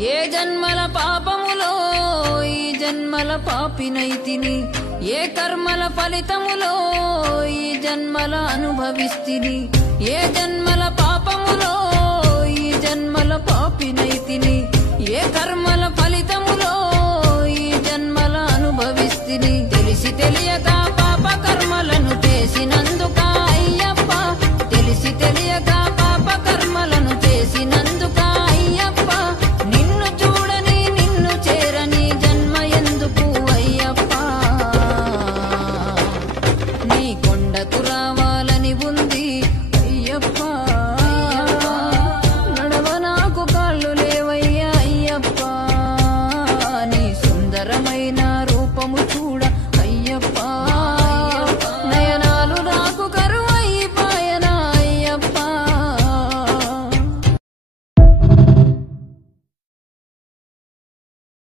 ఏ జన్మల పాపములో ఈ జన్మల పాపినైతిని, ఏ కర్మల ఫలితములో ఈ జన్మల అనుభవిస్తిని, ఏ జన్మల పాపములో ఈ జన్మ